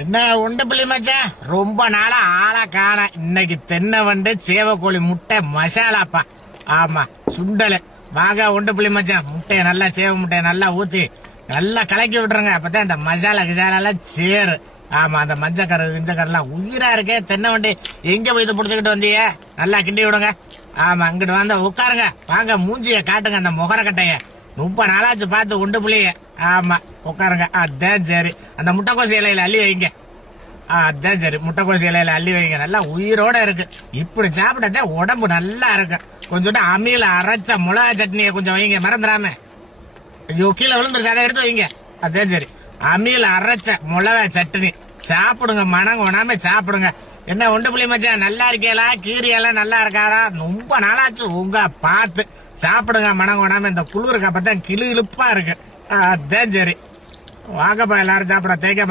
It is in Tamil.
என்ன உண்டு புள்ளி மச்சான், ரொம்ப நாளா ஆளா காண. இன்னைக்கு தென்னை வண்டு சேவக்கோழி முட்டை மசாலாப்பா. ஆமா சுண்டல். வாங்க உண்டு புள்ளி மச்சான், முட்டையை நல்லா சேவ முட்டையை நல்லா ஊத்தி நல்லா கலக்கி விட்டுருங்க. அப்பதான் இந்த மசாலா கிசாலெல்லாம் சேரு. ஆமா அந்த மஞ்சக்கரு கிஞ்சக்கரெல்லாம் உயிரா இருக்கே. தென்னை வண்டி எங்க போய் இது புடிச்சுக்கிட்டு வந்தீங்க? நல்லா கிண்டி விடுங்க. ஆமா அங்கிட்டு வந்த உட்காருங்க. வாங்க மூஞ்சிய காட்டுங்க அந்த முகர கட்டைய. 30 நாளாச்சு பார்த்து உண்டு புள்ளிய. ஆமா உட்காருங்க. அதான் சரி. அந்த முட்டைக்கோசி இலையில அள்ளி வைங்க. அதான் சரி, முட்டைக்கோசி இலையில அள்ளி வைங்க. நல்லா உயிரோட இருக்கு. இப்படி சாப்பிட்டதே உடம்பு நல்லா இருக்கு. கொஞ்சோண்டு அம்மியில அரைச்ச மிளகா சட்னியை கொஞ்சம் வைங்க, மறந்துடாம. ஐயோ கீழே விழுந்துருச்சு, அதை எடுத்து வைங்க. அதான் சரி, அம்மியில அரைச்ச மிளகா சட்னி சாப்பிடுங்க. மனம் கொணாம சாப்பிடுங்க. என்ன உண்டு புள்ளி மச்சான், நல்லா இருக்கேலா? கீரியெல்லாம் நல்லா இருக்காரா? ரொம்ப நாளாச்சு உங்க பார்த்து. சாப்பிடுங்க மனம் கொணாம. இந்த குளிருக்கு அப்பதான் கிளு இழுப்பா இருக்கு. அதான் சரி, வாங்கப்பா எல்லாரும் சாப்பிட. தேய்க்க